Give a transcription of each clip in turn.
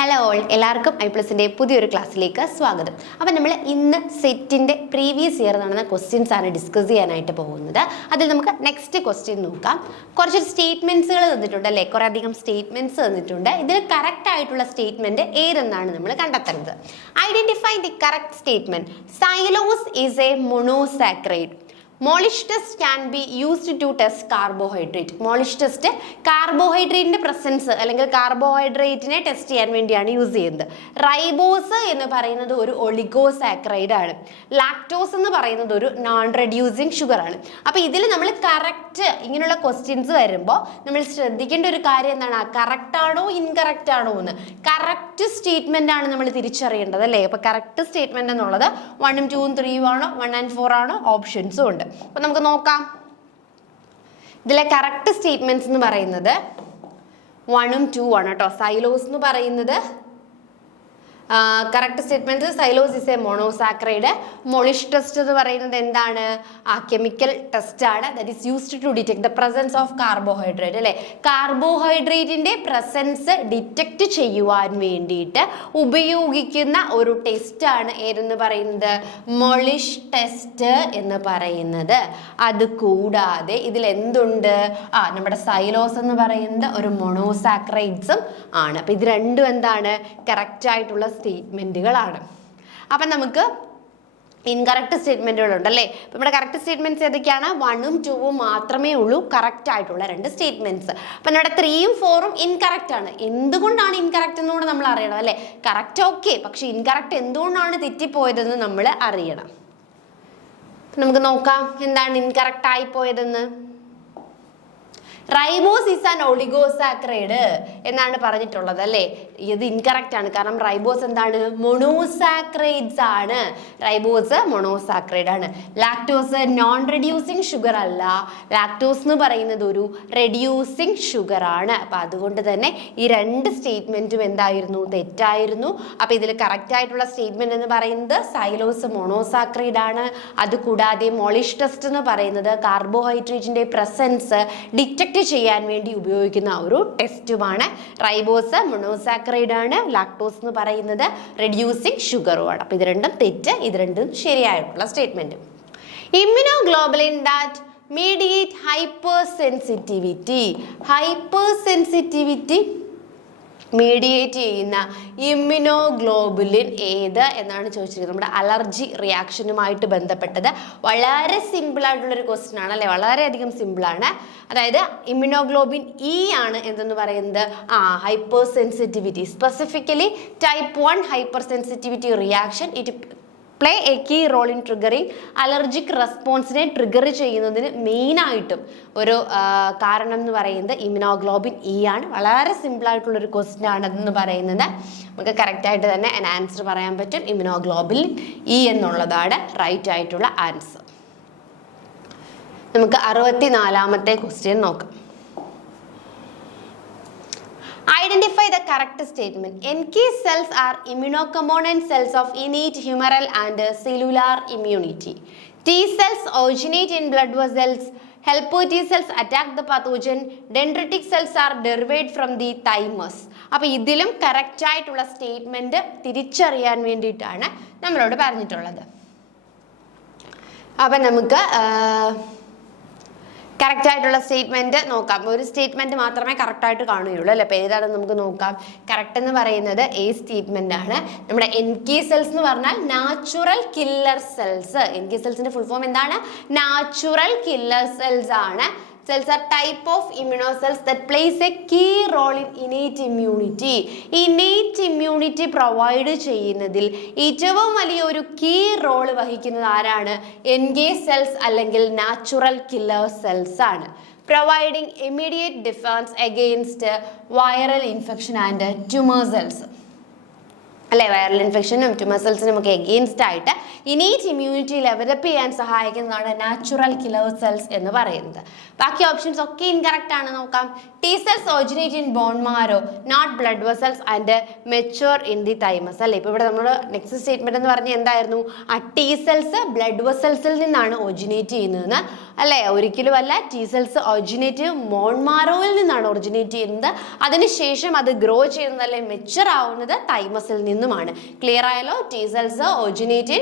Hello all, എല്ലാവർക്കും ഐ+ന്റെ പുതിയൊരു ക്ലാസ്സിലേക്ക് സ്വാഗതം. അപ്പം നമ്മൾ ഇന്ന് സെറ്റിൻ്റെ പ്രീവിയസ് ഇയർ നടന്ന ക്വസ്റ്റ്യൻസ് ആണ് ഡിസ്കസ് ചെയ്യാനായിട്ട് പോകുന്നത്. അതിൽ നമുക്ക് നെക്സ്റ്റ് ക്വസ്റ്റ്യൻ നോക്കാം. കുറച്ച് സ്റ്റേറ്റ്മെൻറ്റ്സുകൾ തന്നിട്ടുണ്ട് അല്ലേ, കുറേ അധികം സ്റ്റേറ്റ്മെൻറ്റ്സ് തന്നിട്ടുണ്ട്. ഇതിൽ കറക്റ്റ് ആയിട്ടുള്ള സ്റ്റേറ്റ്മെൻറ്റ് ഏതെന്നാണ് നമ്മൾ കണ്ടെത്തുന്നത്. Identify the correct statement. Xylose is a monosaccharide. Molisch test can be used to test carbohydrate. Molisch test കാർബോഹൈഡ്രേറ്റിൻ്റെ പ്രസൻസ് അല്ലെങ്കിൽ കാർബോഹൈഡ്രേറ്റിനെ ടെസ്റ്റ് ചെയ്യാൻ വേണ്ടിയാണ് യൂസ് ചെയ്യുന്നത്. റൈബോസ് എന്ന് പറയുന്നത് ഒരു ഒളിഗോസാക്കറൈഡ് ആണ്. ലാക്ടോസ് എന്ന് പറയുന്നത് ഒരു നോൺ റെഡ്യൂസിങ് ഷുഗർ ആണ്. അപ്പോൾ ഇതിൽ നമ്മൾ കറക്റ്റ് ഇങ്ങനെയുള്ള ക്വസ്റ്റ്യൻസ് വരുമ്പോൾ നമ്മൾ ശ്രദ്ധിക്കേണ്ട ഒരു കാര്യം എന്താണ്, കറക്റ്റ് ആണോ ഇൻകറക്റ്റ് ആണോ എന്ന്. കറക്റ്റ് സ്റ്റേറ്റ്മെൻ്റ് ആണ് നമ്മൾ തിരിച്ചറിയേണ്ടത് അല്ലേ. അപ്പോൾ കറക്റ്റ് സ്റ്റേറ്റ്മെൻ്റ് എന്നുള്ളത് 1ഉം 2ഉം 3ഉം ആണോ 1 and 4 ആണോ ഓപ്ഷൻസും ഉണ്ട്. അപ്പൊ നമുക്ക് നോക്കാം. ഇതിലെ കറക്റ്റ് സ്റ്റേറ്റ്മെന്റ്സ് എന്ന് പറയുന്നത് 1ഉം 2ഉം ആണ് കേട്ടോ. സൈലോസ് എന്ന് പറയുന്നത് correct statement xylose is a monosaccharide. Molisch test എന്ന് പറയുന്നത് എന്താണ്, കെമിക്കൽ ടെസ്റ്റ് ആണ്. That is used to detect the presence of carbohydrate അല്ലേ. കാർബോഹൈഡ്രേറ്റിന്റെ പ്രസൻസ് ഡിറ്റക്ട് ചെയ്യുവാൻ വേണ്ടിയിട്ട് ഉപയോഗിക്കുന്ന ഒരു ടെസ്റ്റ് ആണ് ഏതെന്ന് പറയുന്നത്, മൊളിഷ് ടെസ്റ്റ് എന്ന് പറയുന്നത്. അത് കൂടാതെ ഇതിൽ എന്തുണ്ട്, നമ്മുടെ സൈലോസ് എന്ന് പറയുന്നത് ഒരു മോണോസാക്കറൈഡ്സും ആണ്. അപ്പൊ ഇത് രണ്ടും എന്താണ്, കറക്റ്റ് ആയിട്ടുള്ള സ്റ്റേറ്റ്മെന്റുകളാണ്. അപ്പം നമുക്ക് ഇൻകറക്റ്റ് സ്റ്റേറ്റ്മെന്റുകളുണ്ട് അല്ലേ. അപ്പം നമ്മുടെ കറക്റ്റ് സ്റ്റേറ്റ്മെന്റ്സ് ഏതൊക്കെയാണ്, 1ഉം 2ഉം മാത്രമേ ഉള്ളൂ കറക്റ്റ് ആയിട്ടുള്ള രണ്ട് സ്റ്റേറ്റ്മെന്റ്സ്. അപ്പം നമ്മുടെ 3ഉം 4ഉം ഇൻകറക്റ്റ് ആണ്. എന്തുകൊണ്ടാണ് ഇൻകറക്റ്റ് എന്നുകൂടെ നമ്മൾ അറിയണം അല്ലേ. കറക്റ്റ് ഓക്കെ, പക്ഷെ ഇൻകറക്റ്റ് എന്തുകൊണ്ടാണ് തെറ്റിപ്പോയതെന്ന് നമ്മൾ അറിയണം. നമുക്ക് നോക്കാം എന്താണ് ഇൻകറക്റ്റ് ആയി പോയതെന്ന്. റൈബോസ് ഈസ് ആൻ ഒളിഗോസാക്കറൈഡ് എന്നാണ് പറഞ്ഞിട്ടുള്ളത് അല്ലേ. ഇത് ഇൻകറക്റ്റ് ആണ്, കാരണം റൈബോസ് എന്താണ്, മോണോസാക്കറൈഡ്സ് ആണ്. റൈബോസ് മോണോസാക്കറൈഡ് ആണ്. ലാക്ടോസ് നോൺ റെഡ്യൂസിങ് ഷുഗർ അല്ല. ലാക്ടോസ് എന്ന് പറയുന്നത് ഒരു റെഡ്യൂസിങ് ഷുഗർ ആണ്. അപ്പൊ അതുകൊണ്ട് തന്നെ ഈ രണ്ട് സ്റ്റേറ്റ്മെന്റും എന്തായിരുന്നു, തെറ്റായിരുന്നു. അപ്പൊ ഇതിൽ കറക്റ്റ് ആയിട്ടുള്ള സ്റ്റേറ്റ്മെന്റ് എന്ന് പറയുന്നത് സൈലോസ് മോണോസാക്കറൈഡ് ആണ്. അതുകൂടാതെ മോളിഷ് ടെസ്റ്റ് എന്ന് പറയുന്നത് കാർബോഹൈഡ്രേറ്റിന്റെ പ്രസൻസ് ഡിറ്റക്ട് ചെയ്യാൻ വേണ്ടി ഉപയോഗിക്കുന്ന ഒരു ടെസ്റ്റുമാണ്. റൈബോസ് മോണോസാക്കറൈഡ് ആണ്. ലാക്ടോസ് എന്ന് പറയുന്നത് റെഡ്യൂസിങ് ഷുഗറുമാണ്. അപ്പൊ ഇത് രണ്ടും തെറ്റ്, ഇത് രണ്ടും ശരിയായിട്ടുള്ള statement. Immunoglobulin that മീഡിയേറ്റ് hyper sensitivity മീഡിയേറ്റ് ചെയ്യുന്ന ഇമ്മ്യൂണോഗ്ലോബുലിൻ ഏത് എന്നാണ് ചോദിച്ചിരിക്കുന്നത്. നമ്മുടെ അലർജി റിയാക്ഷനുമായിട്ട് ബന്ധപ്പെട്ടത് വളരെ സിമ്പിൾ ആയിട്ടുള്ളൊരു ക്വസ്റ്റ്യൻ ആണ് അല്ലേ. വളരെയധികം സിമ്പിളാണ്. അതായത് ഇമ്മ്യൂണോഗ്ലോബിൻ ഇ ആണ് എന്തെന്ന് പറയുന്നത്, hyper sensitivity, specifically type 1 hyper sensitivity reaction. It play a key role in triggering allergic റെസ്പോൺസിനെ ട്രിഗർ ചെയ്യുന്നതിന് മെയിനായിട്ടും ഒരു കാരണം എന്ന് പറയുന്നത് ഇമ്മ്യൂണോഗ്ലോബിൻ ഇ ആണ്. വളരെ സിമ്പിളായിട്ടുള്ളൊരു ക്വസ്റ്റ്യൻ ആണ് അതെന്ന് പറയുന്നത്. നമുക്ക് കറക്റ്റായിട്ട് തന്നെ ആൻസർ പറയാൻ പറ്റും. ഇമ്മ്യൂണോഗ്ലോബിൻ ഇ എന്നുള്ളതാണ് റൈറ്റ് ആയിട്ടുള്ള ആൻസർ. നമുക്ക് 64ാമത്തെ ക്വസ്റ്റ്യൻ നോക്കാം. Identify the correct statement. NK cells are immunocomponent cells of innate humoral and cellular immunity. T cells originate in blood vessels. Helper T cells attack the pathogen. Dendritic cells are derived from the thymus. അപ്പോൾ ഇതിലും correct ആയിട്ടുള്ള statement തിരിച്ചറിയാൻ വേണ്ടിയിട്ടാണ് നമ്മളോട് പറഞ്ഞിട്ടുള്ളത്. അപ്പം നമുക്ക് correct ആയിട്ടുള്ള സ്റ്റേറ്റ്മെന്റ് നോക്കാം. ഒരു സ്റ്റേറ്റ്മെന്റ് മാത്രമേ കറക്റ്റ് ആയിട്ട് കാണുകയുള്ളൂ അല്ലെ. അപ്പോൾ ഏതാണെന്ന് നമുക്ക് നോക്കാം. കറക്റ്റ് എന്ന് പറയുന്നത് എ സ്റ്റേറ്റ്മെന്റ് ആണ്. നമ്മുടെ NK സെൽസ് എന്ന് പറഞ്ഞാൽ നാച്ചുറൽ കില്ലർ സെൽസ്. NK സെൽസിന്റെ ഫുൾ ഫോം എന്താണ്, നാച്ചുറൽ കില്ലർ സെൽസ് ആണ്. Cells are type of immunocells that plays a key role in innate immunity. Innate immunity provide ചെയ്യുന്നതിൽ ഏറ്റവും വലിയ ഒരു കീ റോൾ വഹിക്കുന്നത് ആരാണ്, NK cells അല്ലെങ്കിൽ നാച്ചുറൽ കില്ലർ സെൽസ് ആണ്. Providing immediate defense against viral infection and tumor cells. അല്ലെ, viral ഇൻഫെക്ഷനും tumour ഒക്കെ എഗെയിൻസ്റ്റ് ആയിട്ട് ഇനീറ്റ് ഇമ്മ്യൂണിറ്റി ഡെവലപ്പ് ചെയ്യാൻ സഹായിക്കുന്നതാണ് നാച്ചുറൽ കില്ലർ സെൽസ് എന്ന് പറയുന്നത്. ബാക്കി ഓപ്ഷൻസ് ഒക്കെ ഇൻകറക്റ്റ് ആണ്. നോക്കാം. T cells originate in bone marrow, not blood vessels and mature in the thymus. അല്ലെ, ഇപ്പൊ ഇവിടെ നമ്മൾ നെക്സ്റ്റ് സ്റ്റേറ്റ്മെന്റ് എന്ന് പറഞ്ഞാൽ എന്തായിരുന്നു? ആ ടി സെൽസ് ബ്ലഡ് വെസൽസിൽ നിന്നാണ് ഒറിജിനേറ്റ് ചെയ്യുന്നതെന്ന്. അല്ലെ, ഒരിക്കലും അല്ല. ടി സെൽസ് ഒറിജിനേറ്റ് ബോൺ മാരോയിൽ നിന്നാണ് ഒറിജിനേറ്റ് ചെയ്യുന്നത്. അതിനുശേഷം അത് ഗ്രോ ചെയ്യുന്നത് അല്ലെ മെച്യൂർ ആവുന്നത് തൈമസിൽ നിന്നുമാണ്. ക്ലിയർ ആയല്ലോ? ടി സെൽസ് ഒറിജിനേറ്റ്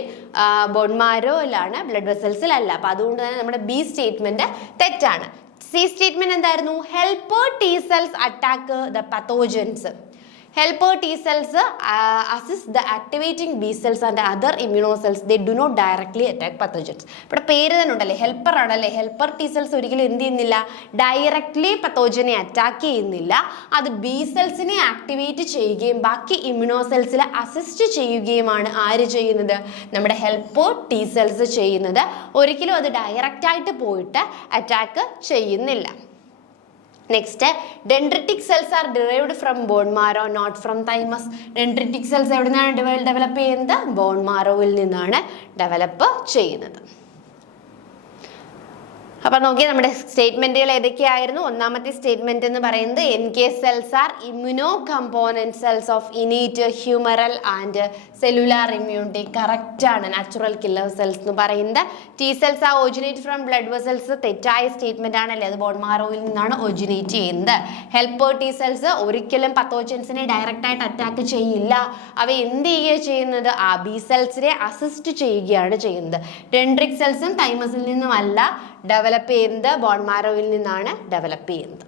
ബോൺ മാരോയിലാണ്, ബ്ലഡ് വെസൽസിലല്ല. അപ്പൊ അതുകൊണ്ട് തന്നെ നമ്മുടെ ബി സ്റ്റേറ്റ്മെന്റ് തെറ്റാണ്. സി സ്റ്റേറ്റ്മെന്റ് എന്തായിരുന്നു? Helper T cells attack the pathogens. Helper T cells assist the activating B cells and other immunocells. They do not directly attack pathogens. ഇവിടെ പേര് തന്നെ ഉണ്ടല്ലേ, ഹെൽപ്പർ ആണല്ലേ. ഹെൽപ്പർ ടി സെൽസ് ഒരിക്കലും എന്ത് ചെയ്യുന്നില്ല? ഡയറക്ട്ലി പത്തോജനെ അറ്റാക്ക് ചെയ്യുന്നില്ല. അത് ബി സെൽസിനെ ആക്ടിവേറ്റ് ചെയ്യുകയും ബാക്കി ഇമ്മ്യൂണോസെൽസിനെ അസിസ്റ്റ് ചെയ്യുകയുമാണ് ആര് ചെയ്യുന്നത്? നമ്മുടെ ഹെൽപ്പർ ടി സെൽസ് ചെയ്യുന്നത്. ഒരിക്കലും അത് ഡയറക്റ്റ് ആയിട്ട് പോയിട്ട് അറ്റാക്ക് ചെയ്യുന്നില്ല. Next, dendritic cells are derived from bone marrow, not from thymus. dendritic cells എവിടെ നിന്നാണ് ഡെവലപ്പ് ചെയ്യുന്നത്? ബോൺ മാരോയിൽ നിന്നാണ് ഡെവലപ്പ് ചെയ്യുന്നത്. അപ്പൊ നോക്കിയാൽ നമ്മുടെ സ്റ്റേറ്റ്മെന്റുകൾ ഏതൊക്കെയായിരുന്നു? ഒന്നാമത്തെ സ്റ്റേറ്റ്മെന്റ് എന്ന് പറയുന്നത് NK cells are immuno component cells of innate humoral and cellular immunity. Correct ആണ്. നാച്ചുറൽ കില്ലർ സെൽസ് എന്ന് പറയുന്നത്. ടി സെൽസ് ആ ഒറിജിനേറ്റ് ഫ്രം ബ്ലഡ് വെസൽസ്. തെറ്റായ സ്റ്റേറ്റ്മെന്റ് ആണല്ലേ, അത് ബോൺ മാരോയിൽ നിന്നാണ് ഒറിജിനേറ്റ് ചെയ്യുന്നത്. ഹെൽപ്പർ ടി സെൽസ് ഒരിക്കലും പത്തോജൻസിനെ ഡയറക്റ്റ് ആയിട്ട് അറ്റാക്ക് ചെയ്യില്ല. അവ എന്ത് ചെയ്യുക ചെയ്യുന്നത്? ആ ബി സെൽസിനെ അസിസ്റ്റ് ചെയ്യുകയാണ് ചെയ്യുന്നത്. ഡെൻഡ്രിക് സെൽസും തൈമസിൽ നിന്നുമല്ല ഡെവലപ്പ് ചെയ്യുന്നത്, ബോൺ മാരോയിൽ നിന്നാണ് ഡെവലപ്പ് ചെയ്യുന്നത്.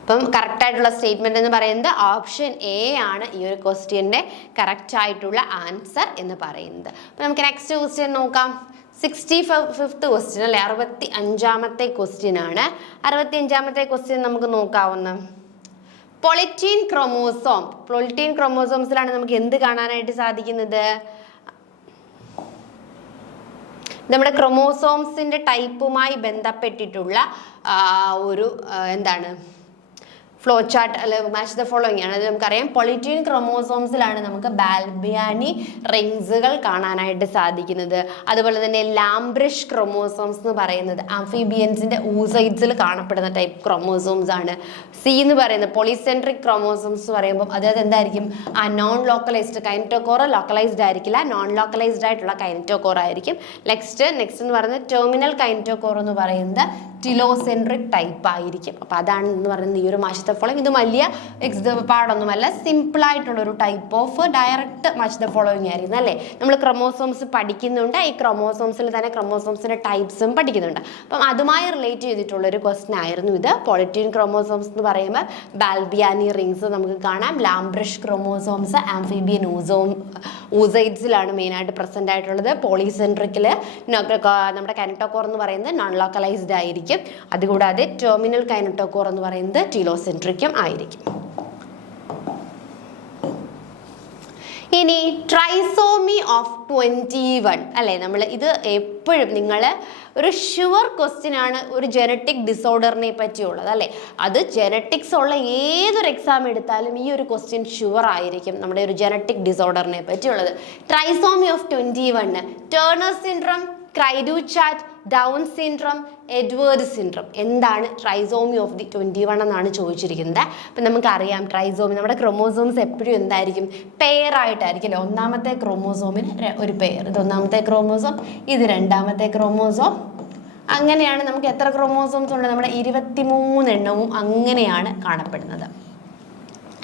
അപ്പം കറക്റ്റ് ആയിട്ടുള്ള സ്റ്റേറ്റ്മെന്റ് എന്ന് പറയുന്നത് ഓപ്ഷൻ എ ആണ് ഈ ഒരു ക്വസ്റ്റ്യന്റെ കറക്റ്റ് ആയിട്ടുള്ള ആൻസർ എന്ന് പറയുന്നത്. അപ്പൊ നമുക്ക് നെക്സ്റ്റ് ക്വസ്റ്റ്യൻ നോക്കാം. 65th ക്വസ്റ്റ്യൻ അല്ലെ, 65ാമത്തെ ക്വസ്റ്റ്യൻ ആണ്. 65ാമത്തെ ക്വസ്റ്റ്യൻ നമുക്ക് നോക്കാവുന്ന പൊളിറ്റീൻ ക്രോമോസോം. പൊളിറ്റീൻ ക്രോമോസോംസിലാണ് നമുക്ക് എന്ത് കാണാനായിട്ട് സാധിക്കുന്നത്? നമ്മുടെ ക്രോമോസോംസിന്റെ ടൈപ്പുമായി ബന്ധപ്പെട്ടിട്ടുള്ള ഒരു എന്താണ് ഫ്ലോ ചാർട്ട് അല്ലെ, മാച്ച് ദ ഫോളോയിങ് ആണ്. അത് നമുക്കറിയാം. പൊളിറ്റീൻ ക്രോമോസോംസിലാണ് നമുക്ക് ബാൽബിയാനി റിങ്സുകൾ കാണാനായിട്ട് സാധിക്കുന്നത്. അതുപോലെ തന്നെ ലാംബ്രിഷ് ക്രോമോസോംസ് എന്ന് പറയുന്നത് ആംഫിബിയൻസിന്റെ ഊസൈഡ്സിൽ കാണപ്പെടുന്ന ടൈപ്പ് ക്രോമോസോംസ് ആണ്. സി എന്ന് പറയുന്നത് പോളിസെൻട്രിക് ക്രോമോസോംസ് എന്ന് പറയുമ്പോൾ അതായത് എന്തായിരിക്കും? ആ നോൺ ലോക്കലൈസ്ഡ് കൈനറ്റോകോർ ലോക്കലൈസ്ഡ് ആയിരിക്കില്ല, നോൺ ലോക്കലൈസ്ഡ് ആയിട്ടുള്ള കൈനറ്റോകോർ ആയിരിക്കും. നെക്സ്റ്റ് എന്ന് പറയുന്നത് ടെർമിനൽ കൈനറ്റോകോർ എന്ന് പറയുന്നത് ടിലോസെൻട്രിക് ടൈപ്പ് ആയിരിക്കും. അപ്പൊ അതാണ് എന്ന് പറയുന്നത് ഈ ഒരു മാച്ച് ദ ഫോളോയിങ്. ഇത് വലിയ പാടൊന്നുമല്ല, സിമ്പിൾ ആയിട്ടുള്ള ഒരു type of direct match the following ആയിരുന്നു അല്ലേ. നമ്മൾ ക്രോമോസോംസ് പഠിക്കുന്നുണ്ട്, ഈ ക്രോമോസോംസിൽ തന്നെ ക്രോമോസോംസിന്റെ ടൈപ്സും പഠിക്കുന്നുണ്ട്. അപ്പം അതുമായി റിലേറ്റ് ചെയ്തിട്ടുള്ള ഒരു ക്വസ്റ്റൻ ആയിരുന്നു ഇത്. പൊളിറ്റീൻ ക്രോമോസോംസ് എന്ന് പറയുമ്പോൾ ബാൽബിയാനി റിങ്സ് നമുക്ക് കാണാം. ലാംബ്രിഷ് ക്രോമോസോംസ് ആംഫിബിയൻ ഊസൈഡ്സിലാണ് മെയിനായിട്ട് പ്രസന്റ് ആയിട്ടുള്ളത്. പോളിസെൻട്രിക്കില് നമ്മുടെ കൈനറ്റോകോർ എന്ന് പറയുന്നത് നോൺ ലോക്കലൈസ്ഡ് ആയിരിക്കും. അതുകൂടാതെ ടെർമിനൽ കൈനറ്റോകോർ എന്ന് പറയുന്നത് ടിലോസെൻട്രിക്കും ആയിരിക്കും. ഇനി ട്രൈസോമി ഓഫ് 21 അല്ലെ, നമ്മൾ ഇത് എപ്പോഴും നിങ്ങൾ ഒരു ഷുവർ ക്വസ്റ്റ്യൻ ആണ് ഒരു ജനറ്റിക് ഡിസോർഡറിനെ പറ്റിയുള്ളത് അല്ലെ. അത് ജനറ്റിക്സ് ഉള്ള ഏതൊരു എക്സാം എടുത്താലും ഈ ഒരു ക്വസ്റ്റ്യൻ ഷുവർ ആയിരിക്കും നമ്മുടെ ഒരു ജനറ്റിക് ഡിസോർഡറിനെ പറ്റിയുള്ളത്. Trisomy of 21, Turner syndrome, cri du chat, Down syndrome, Edward syndrome. എന്താണ് ട്രൈസോമി ഓഫ് ദി 21 എന്നാണ് ചോദിച്ചിരിക്കുന്നത്. അപ്പം നമുക്കറിയാം ട്രൈസോമി നമ്മുടെ ക്രോമോസോംസ് എപ്പോഴും എന്തായിരിക്കും? പെയർ ആയിട്ടായിരിക്കും അല്ലേ. ഒന്നാമത്തെ ക്രോമോസോമിന് ഒരു പെയർ, ഇത് ഒന്നാമത്തെ ക്രോമോസോം, ഇത് രണ്ടാമത്തെ ക്രോമോസോം. അങ്ങനെയാണ് നമുക്ക് എത്ര ക്രോമോസോംസ് ഉണ്ട്? നമ്മുടെ 23 എണ്ണവും അങ്ങനെയാണ് കാണപ്പെടുന്നത്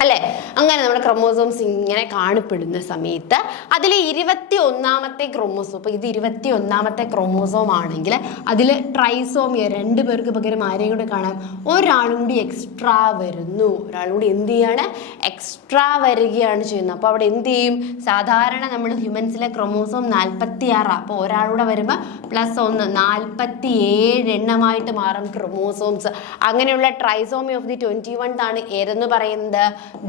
അല്ലേ. അങ്ങനെ നമ്മുടെ ക്രോമോസോംസ് ഇങ്ങനെ കാണപ്പെടുന്ന സമയത്ത് അതിൽ 21ാമത്തെ ക്രോമോസോം, അപ്പോൾ ഇത് 21ാമത്തെ ക്രോമോസോം ആണെങ്കിൽ അതിൽ ട്രൈസോമിയ 2 പേർക്ക് പകരം ആരെയും കൂടെ കാണാം, ഒരാളും കൂടി എക്സ്ട്രാ വരുന്നു. ഒരാളും കൂടി എന്ത് ചെയ്യാണ്? എക്സ്ട്രാ വരികയാണ് ചെയ്യുന്നത്. അപ്പോൾ അവിടെ എന്ത് ചെയ്യും? സാധാരണ നമ്മൾ ഹ്യൂമൻസിലെ ക്രോമോസോം 46, അപ്പോൾ ഒരാളൂടെ വരുമ്പോൾ +1 47 എണ്ണമായിട്ട് മാറും ക്രോമോസോംസ്. അങ്ങനെയുള്ള ട്രൈസോമി ഓഫ് ദി 21 ആണ് ഏതെന്ന് പറയുന്നത്?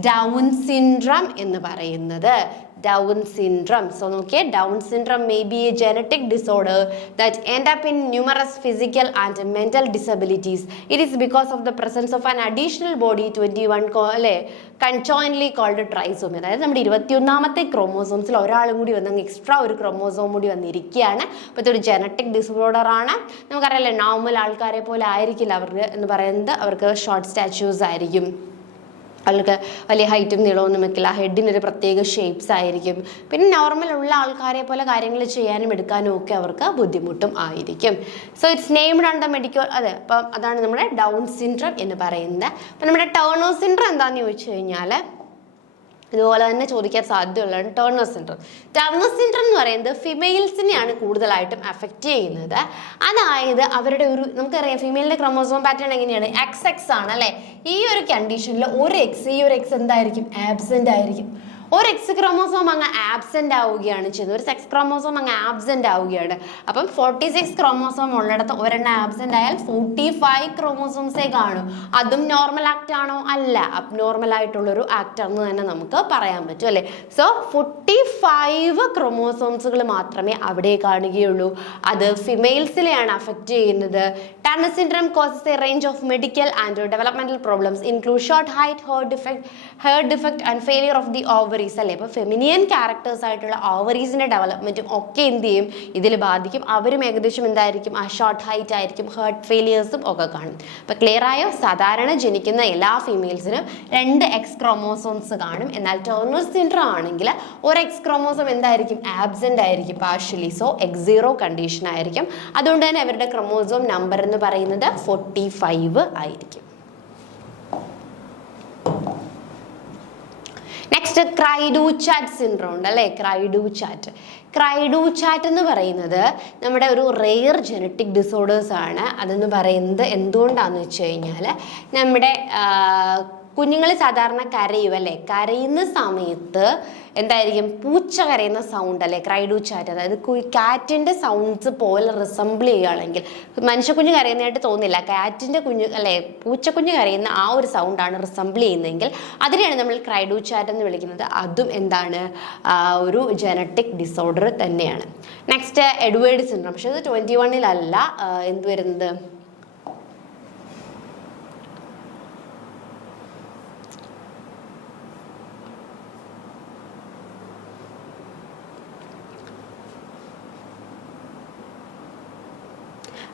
ഡൗൺ സിൻഡ്രം എന്ന് പറയുന്നത്. Down syndrome. So, okay, Down syndrome may be a genetic disorder that end up in numerous physical and mental disabilities. It is because of the presence of an additional body 21 conjointly called trisomy. അതായത് നമ്മുടെ 21ാമത്തെ ക്രോമോസോംസിൽ ഒരാളും കൂടി വന്ന് extra ഒരു chromosome കൂടി വന്നിരിക്കുകയാണ്. അപ്പോൾ ഇതൊരു ജനറ്റിക് ഡിസോർഡർ ആണ്. നമുക്കറിയാലോ നോർമൽ ആൾക്കാരെ പോലെ ആയിരിക്കില്ല അവർക്ക് എന്ന് പറയുന്നത്. അവർക്ക് ഷോർട്ട് സ്റ്റാച്യൂസ് ആയിരിക്കും, അവർക്ക് വലിയ ഹൈറ്റും നീളമൊന്നും വെക്കില്ല, ഹെഡിനൊരു പ്രത്യേക ഷേപ്സ് ആയിരിക്കും. പിന്നെ നോർമൽ ഉള്ള ആൾക്കാരെ പോലെ കാര്യങ്ങൾ ചെയ്യാനും എടുക്കാനും ഒക്കെ അവർക്ക് ബുദ്ധിമുട്ടും ആയിരിക്കും. So it's named on the medical. അതെ, അപ്പം അതാണ് നമ്മുടെ ഡൗൺ സിൻഡ്രം എന്ന് പറയുന്നത്. അപ്പം നമ്മുടെ ടേണർ സിൻഡ്രം എന്താണെന്ന് ചോദിച്ചു കഴിഞ്ഞാൽ ഇതുപോലെ തന്നെ ചോദിക്കാൻ സാധ്യതയുള്ളതാണ് ടേണർ സിൻഡ്രം. ടേണർ സിൻഡ്രം എന്ന് പറയുന്നത് ഫിമെയിൽസിനെയാണ് കൂടുതലായിട്ടും അഫക്റ്റ് ചെയ്യുന്നത്. അതായത് അവരുടെ ഒരു നമുക്കറിയാം ഫീമെയിലിൻ്റെ ക്രോമോസോം പാറ്റേൺ എങ്ങനെയാണ്, XX ആണ് അല്ലേ. ഈ ഒരു കണ്ടീഷനിൽ ഈ ഒരു എക്സ് എന്തായിരിക്കും, ആബ്സെൻ്റ് ആയിരിക്കും. ഒരു എക്സ് ക്രോമോസോം അങ്ങ് ആബ്സെൻ്റ് ആവുകയാണ് ചെയ്യുന്നത്, ഒരു സെക്സ് ക്രോമോസോം അങ്ങ് ആബ്സെൻ്റ് ആവുകയാണ്. അപ്പം 46 ക്രോമോസോം ഉള്ളിടത്ത് ഒരെണ്ണം ആബ്സെൻ്റ് ആയാൽ 45 ക്രോമോസോംസേ കാണും. അതും നോർമൽ ആക്ട് ആണോ? അല്ല, അബ്നോർമൽ ആയിട്ടുള്ളൊരു ആക്ട് എന്ന് തന്നെ നമുക്ക് പറയാൻ പറ്റും അല്ലേ. സോ 45 ക്രോമോസോംസുകൾ മാത്രമേ അവിടെ കാണുകയുള്ളൂ. അത് ഫിമെയിൽസിലെയാണ് അഫക്റ്റ് ചെയ്യുന്നത്. Turner syndrome causes A range of medical and developmental problems include short height, hair defect and failure of the ovaries അല്ലേ. അപ്പോൾ ഫെമിനിയൻ ക്യാരക്ടേഴ്സ് ആയിട്ടുള്ള ഓവറീസിൻ്റെ ഡെവലപ്മെൻറ്റും ഒക്കെ എന്ത് ചെയ്യും, ഇതിൽ ബാധിക്കും. അവരും ഏകദേശം എന്തായിരിക്കും, ആ ഷോർട്ട് ഹൈറ്റ് ആയിരിക്കും, ഹേർട്ട് ഫെയിലിയേഴ്സും ഒക്കെ കാണും. അപ്പോൾ ക്ലിയർ ആയോ? സാധാരണ ജനിക്കുന്ന എല്ലാ ഫീമെയിൽസിനും 2 X ക്രോമോസോംസ് കാണും. എന്നാൽ ടേണർ സിൻഡ്രം ആണെങ്കിൽ ഒരു X ക്രോമോസോം എന്തായിരിക്കും, ആബ്സെൻ്റ് ആയിരിക്കും പാർഷ്യലി. സോ X0 കണ്ടീഷൻ ആയിരിക്കും. അതുകൊണ്ട് തന്നെ അവരുടെ ക്രോമോസോം നമ്പർ എന്ന് പറയുന്നത് 45 ആയിരിക്കും. നെക്സ്റ്റ് ക്രൈഡു-ചാറ്റ് സിൻഡ്രോം ഉണ്ട് അല്ലേ. ക്രൈഡു-ചാറ്റ് എന്ന് പറയുന്നത് നമ്മുടെ ഒരു റെയർ ജനറ്റിക് ഡിസോർഡേഴ്സ് ആണ്. അതെന്ന് പറയുന്നത് എന്തുകൊണ്ടാണെന്ന് വെച്ച് കഴിഞ്ഞാൽ നമ്മുടെ കുഞ്ഞുങ്ങൾ സാധാരണ കരയും അല്ലേ. കരയുന്ന സമയത്ത് എന്തായിരിക്കും, പൂച്ച കരയുന്ന സൗണ്ട് അല്ലേ ക്രൈഡു-ചാറ്റ്. അതായത് കാറ്റിൻ്റെ സൗണ്ട്സ് പോലെ റിസംബിൾ ചെയ്യുകയാണെങ്കിൽ മനുഷ്യക്കുഞ്ഞ് കരയുന്നതായിട്ട് തോന്നില്ല, കാറ്റിൻ്റെ കുഞ്ഞ് അല്ലേ പൂച്ചക്കുഞ്ഞ് കരയുന്ന ആ ഒരു സൗണ്ടാണ് റിസംബിൾ ചെയ്യുന്നതെങ്കിൽ അതിനെയാണ് നമ്മൾ ക്രൈഡു-ചാറ്റ് എന്ന് വിളിക്കുന്നത്. അതും എന്താണ്, ഒരു ജനറ്റിക് ഡിസോർഡർ തന്നെയാണ്. Next Edward syndrome. പക്ഷേ ഇത് 21-ലല്ല എന്ത് വരുന്നത്,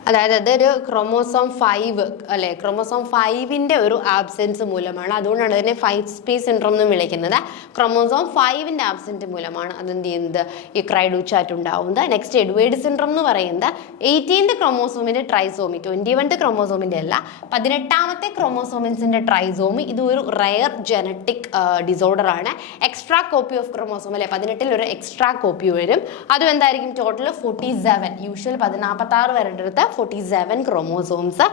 അതായത് അതൊരു ക്രോമോസോം 5 അല്ലേ, ക്രോമോസോം 5ൻ്റെ ഒരു ആബ്സെൻസ് മൂലമാണ്. അതുകൊണ്ടാണ് അതിനെ 5SP സിൻഡ്രോം എന്ന് വിളിക്കുന്നത്. ക്രോമോസോം 5ൻ്റെ ആബ്സെൻറ്റ് മൂലമാണ് അതെന്ത് ചെയ്യുന്നത്, ഈ ക്രൈഡു-ചാറ്റ് ഉണ്ടാവുന്നത്. നെക്സ്റ്റ് എഡ്വേർഡ് സിൻഡ്രോം എന്ന് പറയുന്നത് 18th ക്രോമോസോമിൻ്റെ ട്രൈസോമി, 21th ക്രോമോസോമിൻ്റെ അല്ല, 18ാമത്തെ ക്രോമോസോമിൻസിൻ്റെ ട്രൈസോമി. ഇത് ഒരു റയർ ജനറ്റിക് ഡിസോർഡർ ആണ്. എക്സ്ട്രാ കോപ്പി ഓഫ് ക്രോമോസോം അല്ലേ, 18ൽ ഒരു എക്സ്ട്രാ കോപ്പി വരും. അതും എന്തായിരിക്കും, ടോട്ടൽ 47, യൂഷ്വൽ 46 വരേണ്ടടുത്ത് 47 ക്രോമോസോംസ്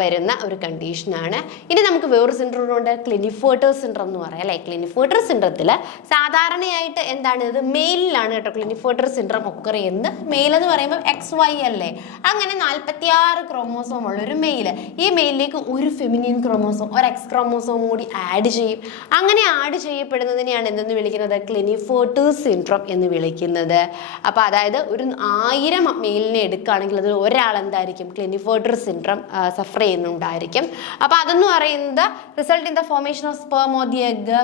വരുന്ന ഒരു കണ്ടീഷനാണ്. ഇനി നമുക്ക് വേറൊരു സിൻഡ്രോം ഉണ്ട്, ക്ലിനിഫേർട്ടർ സിൻഡ്രോം എന്ന് പറയാം അല്ലേ. ക്ലിനിഫേർട്ടർ സിൻഡ്രത്തിൽ സാധാരണയായിട്ട് എന്താണ്, ഇത് മെയിലിലാണ് കേട്ടോ ക്ലിനിഫേർട്ടർ സിൻഡ്രോം ഒക്കർ ചെയ്യുന്നത്. മെയിൽ എന്ന് പറയുമ്പോൾ XY അല്ലേ. അങ്ങനെ 46 ക്രോമോസോം ഉള്ള ഒരു മെയിൽ, ഈ മെയിലിലേക്ക് ഒരു ഫെമിനിയൻ ക്രോമോസോം, ഒരു X ക്രോമോസോം കൂടി ആഡ് ചെയ്യും. അങ്ങനെ ആഡ് ചെയ്യപ്പെടുന്നതിനെയാണ് എന്തെന്ന് വിളിക്കുന്നത്, ക്ലിനിഫേർട്ടർ സിൻഡ്രോം എന്ന് വിളിക്കുന്നത്. അപ്പോൾ അതായത് ഒരു 1000 മെയിലിനെ എടുക്കുകയാണെങ്കിൽ അതിൽ ഒരാൾ എന്തായിരിക്കും, ക്ലിനിഫേർട്ടർ സിൻഡ്രോം സഫർ ചെയ്യുന്നുണ്ടായിരിക്കും. അപ്പോൾ അതെന്ന് പറയുന്നത് result in the formation of sperm or the egg.